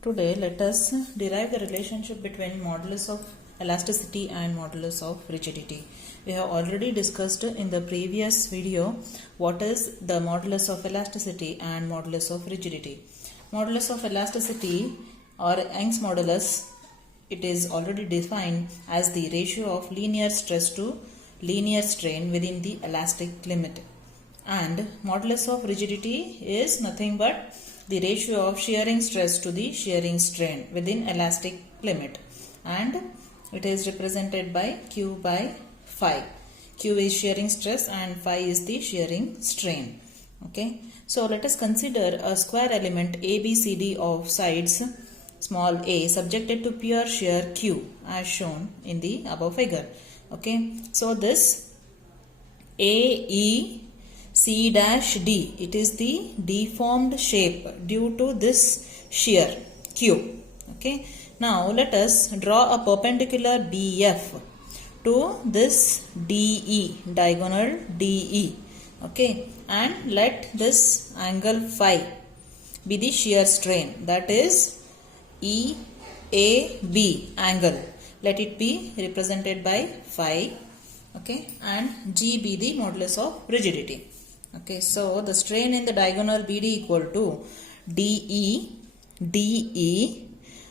Today let us derive the relationship between modulus of elasticity and modulus of rigidity. We have already discussed in the previous video what is the modulus of elasticity and modulus of rigidity. Modulus of elasticity or Young's modulus, it is already defined as the ratio of linear stress to linear strain within the elastic limit. And modulus of rigidity is nothing but the ratio of shearing stress to the shearing strain within elastic limit, and it is represented by Q by phi. Q is shearing stress and phi is the shearing strain. Okay, so let us consider a square element ABCD of sides small a subjected to pure shear Q as shown in the above figure. Okay, so this AE C dash D, it is the deformed shape due to this shear Q. Okay, now let us draw a perpendicular BF to this DE, diagonal DE. Okay, and let this angle phi be the shear strain, that is EAB angle. Let it be represented by phi. Okay, and G be the modulus of rigidity. Okay, so the strain in the diagonal BD equal to DE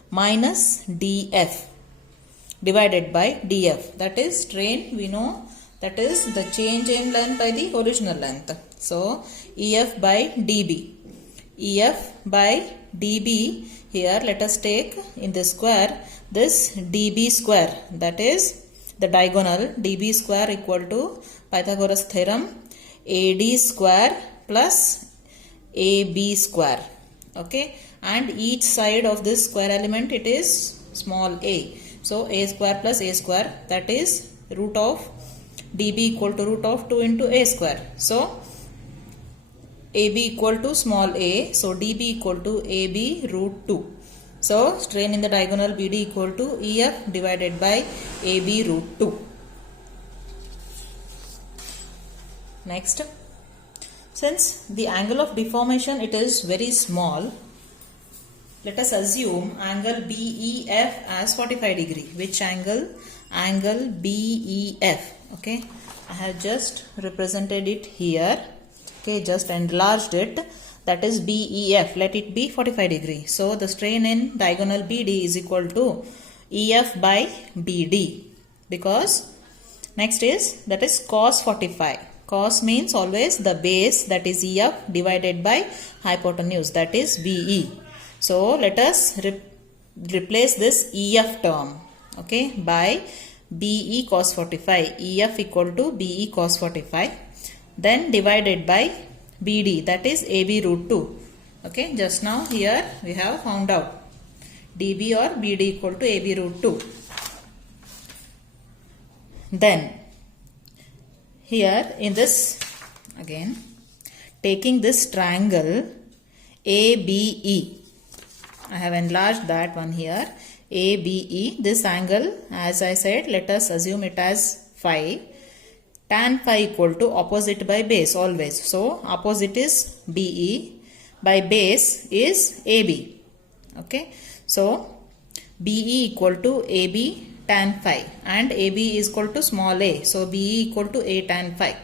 minus DF divided by DF. That is strain, we know, that is the change in length by the original length. So EF by DB. EF by DB, here let us take in the square this DB square, that is the diagonal DB square equal to Pythagoras theorem AD square plus AB square. Okay, and each side of this square element, it is small a. So a square plus a square, that is root of dB equal to root of 2 into a square. So AB equal to small a, so dB equal to AB root 2. So strain in the diagonal BD equal to EF divided by AB root 2. Next, since the angle of deformation, it is very small, let us assume angle BEF as 45 degree. Which angle? Angle BEF. Okay, I have just represented it here. Okay, just enlarged it. That is BEF. Let it be 45 degree. So the strain in diagonal BD is equal to EF by BD, because next is, that is cos 45. Cos means always the base, that is EF, divided by hypotenuse, that is BE. So let us replace this EF term, okay, by BE cos 45. EF equal to BE cos 45. Then divided by BD, that is AB root 2. Okay, just now here we have found out DB or BD equal to AB root 2. Then here in this, again taking this triangle ABE, I have enlarged that one here, ABE, this angle, as I said, let us assume it as phi. Tan phi equal to opposite by base always. So opposite is BE, by base is AB. Okay, so BE equal to AB tan phi, and AB is equal to small a, so BE equal to a tan phi.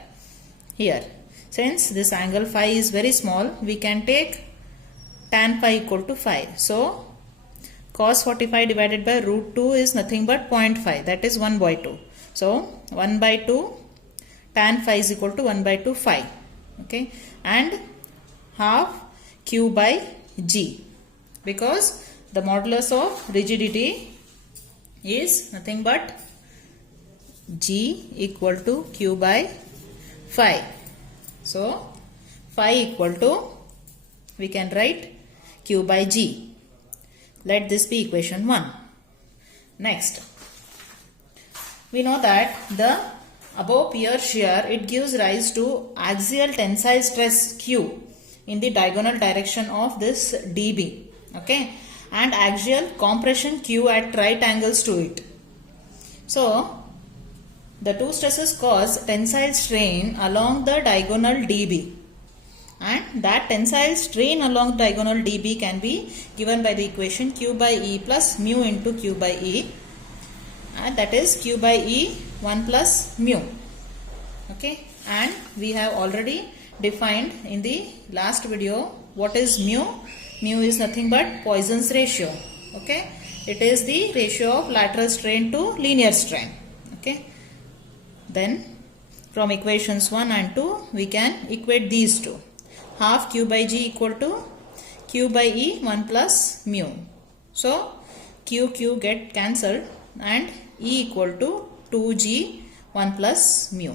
Here, since this angle phi is very small, we can take tan phi equal to phi. So cos 45 divided by root 2 is nothing but 0.5, that is 1 by 2. So 1 by 2 tan phi is equal to 1 by 2 phi. Okay, and half Q by G, because the modulus of rigidity is nothing but G equal to Q by phi. So phi equal to, we can write Q by G. Let this be equation 1. Next, we know that the above pure shear, it gives rise to axial tensile stress Q in the diagonal direction of this DB. Okay, and axial compression Q at right angles to it. So the two stresses cause tensile strain along the diagonal DB, and that tensile strain along diagonal DB can be given by the equation Q by E plus mu into Q by E, and that is Q by E 1 plus mu. Okay, and we have already defined in the last video what is mu. Mu is nothing but Poisson's ratio. Okay, it is the ratio of lateral strain to linear strain. Okay, then from equations 1 and 2 we can equate these two. Half Q by G equal to Q by E 1 plus mu. So Q get cancelled and E equal to 2G 1 plus mu.